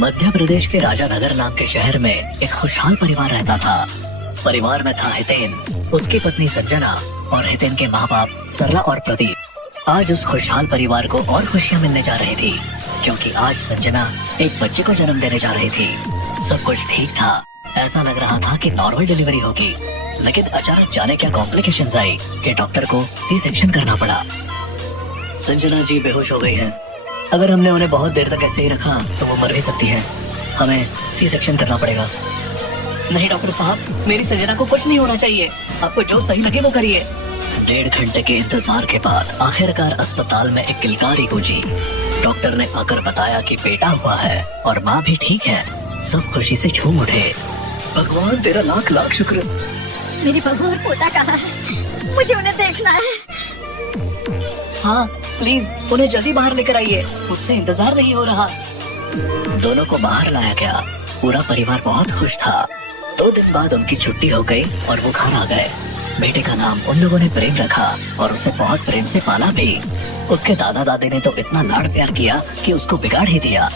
मध्य प्रदेश के राजानगर नाम के शहर में एक खुशहाल परिवार रहता था। परिवार में था हितेन, उसकी पत्नी संजना और हितेन के माँ बाप सरला और प्रदीप। आज उस खुशहाल परिवार को और खुशियाँ मिलने जा रही थी, क्योंकि आज संजना एक बच्चे को जन्म देने जा रही थी। सब कुछ ठीक था, ऐसा लग रहा था कि नॉर्मल डिलीवरी होगी, लेकिन अचानक जाने क्या कॉम्प्लिकेशंस आई कि डॉक्टर को सी सेक्शन करना पड़ा। संजना जी बेहोश हो गई है। अगर हमने उन्हें बहुत देर तक ऐसे ही रखा तो वो मर भी सकती है। हमें सी सेक्शन करना पड़ेगा। नहीं डॉक्टर साहब, मेरी संजना को कुछ नहीं होना चाहिए। आपको जो सही लगे वो करिए। 1.5 घंटे के इंतजार के बाद आखिरकार अस्पताल में एक किलकारी गूंजी। डॉक्टर ने आकर बताया कि बेटा हुआ है और माँ भी ठीक है। सब खुशी से झूम उठे। भगवान तेरा लाख लाख शुक्र। मेरी बहू और पोता कहाँ है? मुझे उन्हें देखना है। हाँ प्लीज उन्हें जल्दी बाहर लेकर आइए, मुझसे इंतजार नहीं हो रहा। दोनों को बाहर लाया गया। पूरा परिवार बहुत खुश था। 2 दिन बाद उनकी छुट्टी हो गई और वो घर आ गए। बेटे का नाम उन लोगों ने प्रेम रखा और उसे बहुत प्रेम से पाला भी। उसके दादा दादी ने तो इतना लाड प्यार किया कि उसको बिगाड़ ही दिया।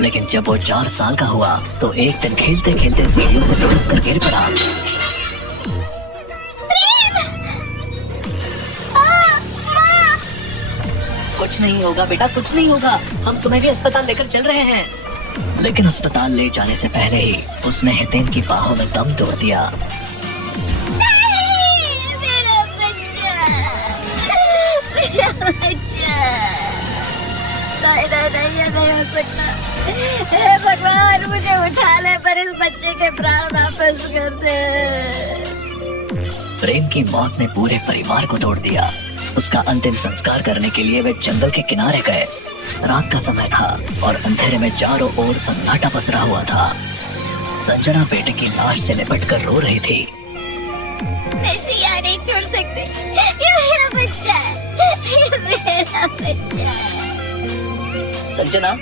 लेकिन जब वो 4 साल का हुआ तो एक दिन खेलते खेलते सीढ़ियों से लुढ़क कर गिर पड़ा। कुछ नहीं होगा बेटा, कुछ नहीं होगा। हम तुम्हें भी अस्पताल लेकर चल रहे हैं। लेकिन अस्पताल ले जाने से पहले ही उसने हितेन की बाहों में दम तोड़ दिया। नहीं, मेरा बच्चा, मेरा बच्चा। नहीं, ये नहीं हो सकता। हे भगवान, मुझे उठा ले पर इस बच्चे के प्राण वापस कर दे। प्रेम की मौत ने पूरे परिवार को तोड़ दिया। उसका अंतिम संस्कार करने के लिए वे जंगल के किनारे गए। रात का समय था और अंधेरे में चारों ओर सन्नाटा पसरा हुआ था। संजना बेटे की लाश से लिपटकर रो रही थी। मैं इसे यहाँ नहीं छोड़ सकती। ये मेरा बच्चा है, ये मेरा बच्चा है। संजना,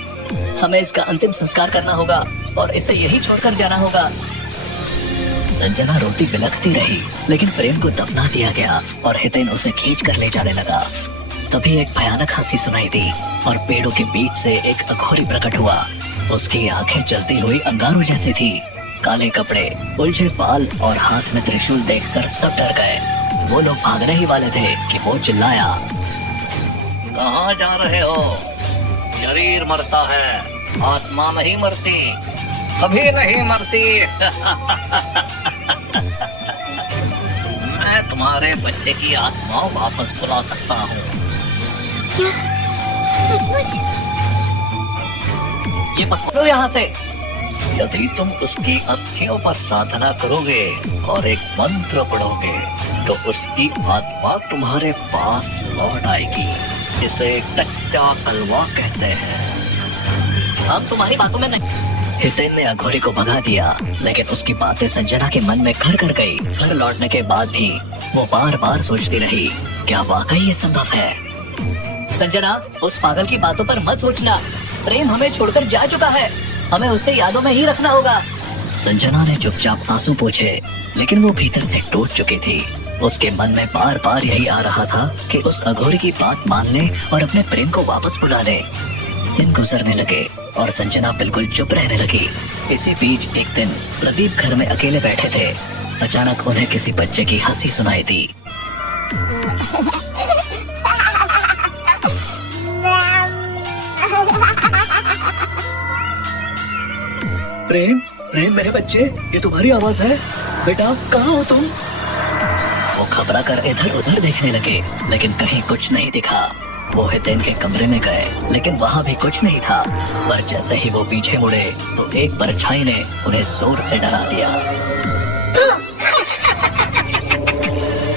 हमें इसका अंतिम संस्कार करना होगा और इसे यही छोड़कर जाना होगा। संजना रोती बिलखती रही, लेकिन प्रेम को दफना दिया गया और हितेन उसे खींच कर ले जाने लगा। तभी एक भयानक हंसी सुनाई दी और पेड़ों के बीच से एक अघोरी प्रकट हुआ। उसकी आंखें जलती हुई अंगारों जैसी थी। काले कपड़े, उलझे बाल और हाथ में त्रिशूल देखकर सब डर गए। वो लोग भागने ही वाले थे कि वो चिल्लाया, कहाँ जा रहे हो? शरीर मरता है, आत्मा नहीं मरती, कभी नहीं मरती। मैं तुम्हारे बच्चे की आत्मा वापस बुला सकता हूँ। क्या? सचमुच? ये पकड़ो यहाँ से। यदि तुम उसकी अस्थियों पर साधना करोगे और एक मंत्र पढ़ोगे तो उसकी आत्मा तुम्हारे पास लौट आएगी। इसे कच्चा कलवा कहते हैं। अब तुम्हारी बातों में नहीं। हितेन ने अघोरी को भगा दिया, लेकिन उसकी बातें संजना के मन में घर कर गई। घर लौटने के बाद भी वो बार बार सोचती रही, क्या वाकई ये संभव है? संजना, उस पागल की बातों पर मत सोचना। प्रेम हमें छोड़कर जा चुका है, हमें उसे यादों में ही रखना होगा। संजना ने चुपचाप आंसू पोंछे, लेकिन वो भीतर से टूट चुकी थी। उसके मन में बार बार यही आ रहा था कि उस अघोरी की बात मान ले और अपने प्रेम को वापस बुला ले। दिन गुजरने लगे और संजना बिल्कुल चुप रहने लगी। इसी बीच एक दिन प्रदीप घर में अकेले बैठे थे। अचानक उन्हें किसी बच्चे की हंसी सुनाई दी। प्रेम, प्रेम मेरे बच्चे, ये तुम्हारी आवाज है। बेटा कहाँ हो तुम? वो घबरा कर इधर उधर देखने लगे, लेकिन कहीं कुछ नहीं दिखा। वो हितेन के कमरे में गए, लेकिन वहाँ भी कुछ नहीं था। पर जैसे ही वो पीछे मुड़े तो एक परछाई ने उन्हें जोर से डरा दिया।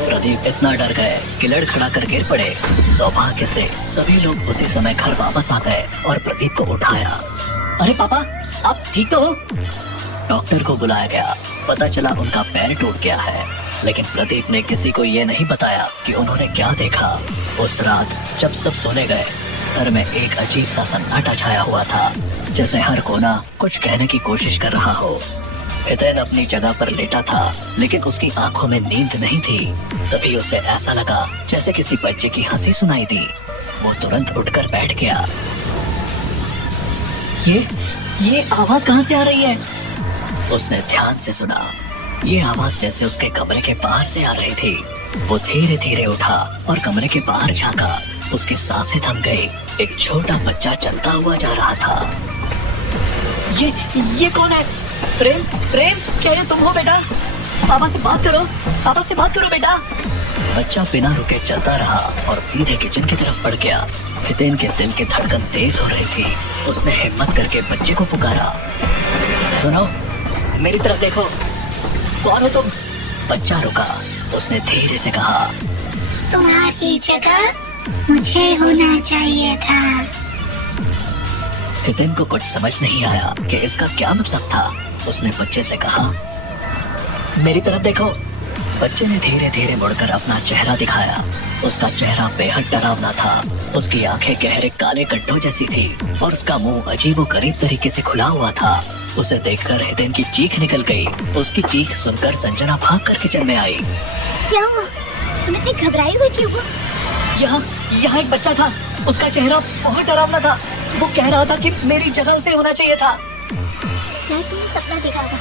प्रदीप इतना डर गए कि लड़खड़ा कर गिर पड़े। सौभाग्य से सभी लोग उसी समय घर वापस आ गए और प्रदीप को उठाया। अरे पापा, आप ठीक तो हो? डॉक्टर को बुलाया गया। पता चला उनका पैर टूट गया है, लेकिन प्रदीप ने किसी को ये नहीं बताया कि उन्होंने क्या देखा। उस रात जब सब सोने गए, घर में एक अजीब सा सन्नाटा छाया हुआ था, जैसे हर कोना कुछ कहने की कोशिश कर रहा हो। हितेन अपनी जगह पर लेटा था, लेकिन उसकी आंखों में नींद नहीं थी। तभी उसे ऐसा लगा जैसे किसी बच्चे की हंसी सुनाई दी। वो तुरंत उठकर बैठ गया। ये आवाज कहाँ से आ रही है? उसने ध्यान से सुना। ये आवाज जैसे उसके कमरे के बाहर से आ रही थी। वो धीरे धीरे उठा और कमरे के बाहर झांका। उसकी सांसें थम गई। एक छोटा बच्चा चलता हुआ जा रहा था। ये कौन है? प्रेम, प्रेम, क्या ये तुम हो बेटा? पापा से बात करो, पापा से बात करो बेटा। बच्चा बिना रुके चलता रहा और सीधे किचन की तरफ बढ़ गया। हितेन के दिल की धड़कन तेज हो रही थी। उसने हिम्मत करके बच्चे को पुकारा। सुनो, मेरी तरफ देखो, कौन हो तुम? बच्चा रुका। उसने धीरे से कहा, तुम्हारी जगह मुझे होना चाहिए था। हितेन को कुछ समझ नहीं आया कि इसका क्या मतलब था। उसने बच्चे से कहा, मेरी तरफ देखो। बच्चे ने धीरे धीरे मुड़कर अपना चेहरा दिखाया। उसका चेहरा बेहद डरावना था। उसकी आंखें गहरे काले गड्ढों जैसी थी और उसका मुंह अजीबोगरीब तरीके से खुला हुआ था। उसे देखकर हितेन की चीख निकल गई। उसकी चीख सुनकर संजना भाग कर किचन में आई। क्या हुआ? तुम इतनी घबराई हुई क्यों हो? यहाँ एक बच्चा था। उसका चेहरा बहुत डरावना था। वो कह रहा था कि मेरी जगह उसे होना चाहिए था। शायद तुमने सपना देखा होगा।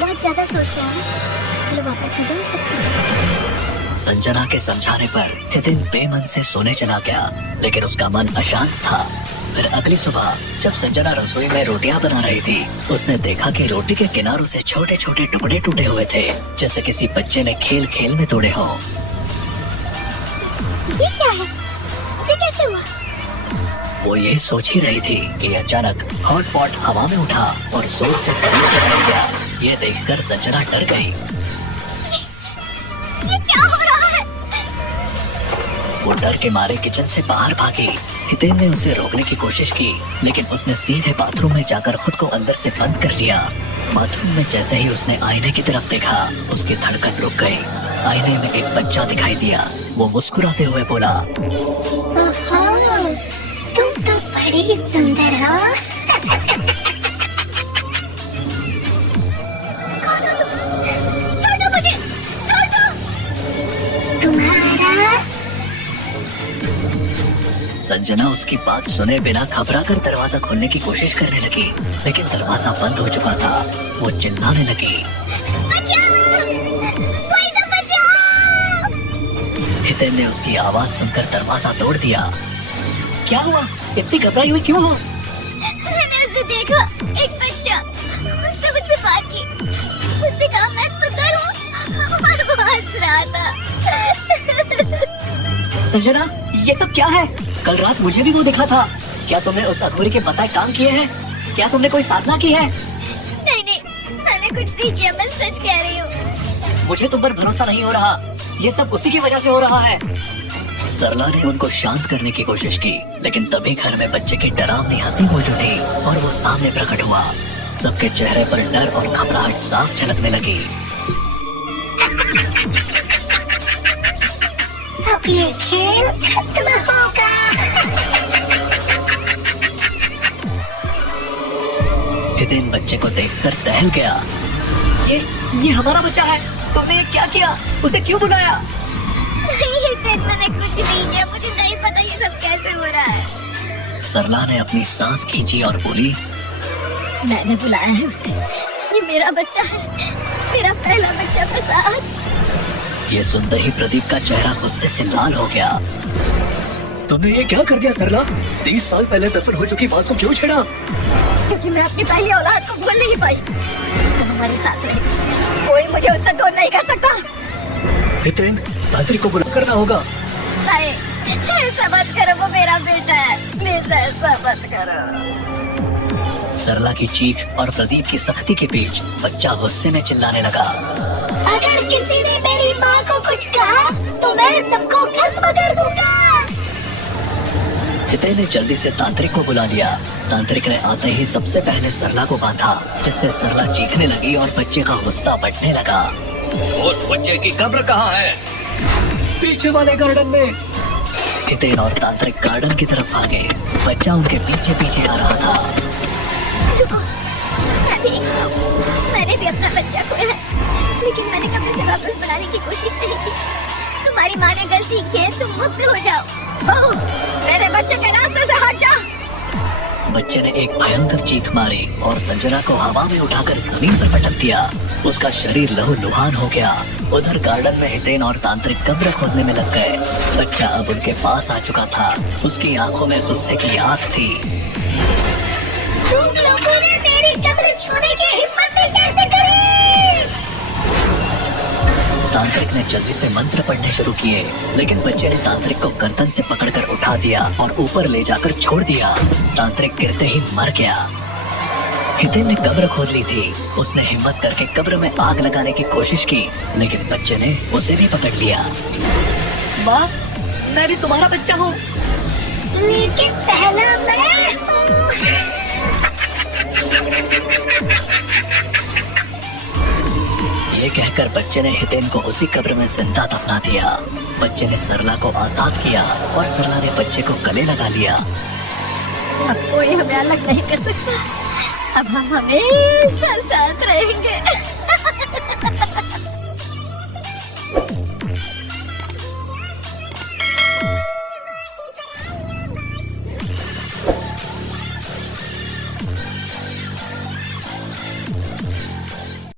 बहुत ज्यादा सोच रहा है। चलो वापस हो जाओ, सब ठीक है। संजना के समझाने पर हितेन बेमन से सोने चला गया, लेकिन उसका मन अशांत था। फिर अगली सुबह जब संजना रसोई में रोटियां बना रही थी, उसने देखा कि रोटी के किनारों से छोटे छोटे टुकड़े टूटे हुए थे, जैसे किसी बच्चे ने खेल खेल में तोड़े हों। ये क्या है? ये कैसे हुआ? वो यही सोच ही रही थी कि अचानक हॉट पॉट हवा में उठा और जोर से जमीन पर गिर गया। ये देखकर संजना डर गई। ये क्या हो रहा है? वो डर के मारे किचन से बाहर भागी। हितेन ने उसे रोकने की कोशिश की, लेकिन उसने सीधे बाथरूम में जाकर खुद को अंदर से बंद कर लिया। बाथरूम में जैसे ही उसने आईने की तरफ देखा, उसकी धड़कन रुक गई। आईने में एक बच्चा दिखाई दिया। वो मुस्कुराते हुए बोला, ओहो, तुम तो बड़ी सुंदर हो। कौन हो तुम? छोड़ दो मुझे, छोड़ दो। तुम्हारा संजना उसकी बात सुने बिना घबरा कर दरवाजा खोलने की कोशिश करने लगी, लेकिन दरवाजा बंद हो चुका था। वो चिल्लाने लगी, कोई तो बचाओ! हितेन ने उसकी आवाज सुनकर दरवाजा तोड़ दिया। क्या हुआ? इतनी घबराई हुई क्यों हो? मैंने उसे देखा, एक बच्चा। उससे मुझसे बात की। उसने कहा मैं सुंदर हूँ और वो हंस रहा था। संजना, ये सब क्या है? कल रात मुझे भी वो दिखा था। क्या तुमने उस अघोरी के बताए काम किए हैं? क्या तुमने कोई साधना की है? नहीं, मैंने कुछ नहीं किया। मैं सच कह रही हूँ। मुझे तुम पर भरोसा नहीं हो रहा। ये सब उसी की वजह से हो रहा है। सरला ने उनको शांत करने की कोशिश की, लेकिन तभी घर में बच्चे की डरावनी हंसी गूंज उठी और वो सामने प्रकट हुआ। सबके चेहरे पर डर और घबराहट साफ झलकने लगी। अब ये खेल खत्म होगा। हितेन बच्चे को देखकर दहल गया। ये हमारा बच्चा है। तुमने ये क्या किया? उसे क्यों बुलाया? नहीं हितेन, मैंने कुछ नहीं किया। मुझे नहीं पता ये सब कैसे हो रहा है। सरला ने अपनी सांस खींची और बोली, मैंने बुलाया है उसे। ये मेरा बच्चा है, मेरा पहला बच्चा प्रसाद। ये सुनते ही प्रदीप का चेहरा गुस्से से लाल हो गया। तुमने ये क्या कर दिया सरला? 30 साल पहले दफन हो चुकी बात को क्यों छेड़ा? क्योंकि मैं अपनी पहली औलाद को भूल नहीं पाई। वो हमारे साथ रहे, कोई मुझे उससे दूर नहीं कर सकता। हितेन, तांत्रिक को बुला करना होगा। नहीं, ऐसा मत करो। वो मेरा बेटा है। प्लीज ऐसा मत करो। सरला की चीख और प्रदीप की सख्ती के बीच बच्चा गुस्से में चिल्लाने लगा। अगर किसी ने मेरी माँ को कुछ कहा तो मैं सबको खत्म कर दूंगा। हितेन ने जल्दी से तांत्रिक को बुला लिया। तांत्रिक ने आते ही सबसे पहले सरला को बांधा, जिससे सरला चीखने लगी और बच्चे का गुस्सा बढ़ने लगा। उस बच्चे की कब्र कहाँ है? पीछे वाले गार्डन में। हितेन और तांत्रिक गार्डन की तरफ भागे। बच्चा उनके पीछे पीछे आ रहा था। रुको, मैं देख रहा हूँ। मैंने भी अपना बच्चा खोया है, लेकिन मैंने कब्र से वापस बुलाने की कोशिश नहीं की। तुम्हारी माँ ने गलती की है, तुम मुक्त हो जाओ। बहू, मेरे बच्चे के रास्ते से हट जाओ। बच्चे ने एक भयंकर चीख मारी और संजना को हवा में उठाकर जमीन पर पटक दिया। उसका शरीर लहूलुहान हो गया। उधर गार्डन में हितेन और तांत्रिक कब्र खोदने में लग गए। बच्चा अब उनके पास आ चुका था। उसकी आंखों में गुस्से की आग थी। तुम लोगों ने मेरी कब्र छूने की हिम्मत कैसे करी? तांत्रिक ने जल्दी से मंत्र पढ़ने शुरू किए, लेकिन बच्चे ने तांत्रिक को गर्दन से पकड़कर उठा दिया और ऊपर ले जाकर छोड़ दिया। तांत्रिक गिरते ही मर गया। हितेन ने कब्र खोद ली थी। उसने हिम्मत करके कब्र में आग लगाने की कोशिश की, लेकिन बच्चे ने उसे भी पकड़ लिया। माँ, मैं भी तुम्हारा बच्चा हूँ। लेकिन पहला मैं हूँ। ये कहकर बच्चे ने हितेन को उसी कब्र में जिंदा दफना दिया। बच्चे ने सरला को आजाद किया और सरला ने बच्चे को गले लगा लिया। अब कोई हमें अलग नहीं कर सकता। अब हम हमेशा साथ रहेंगे।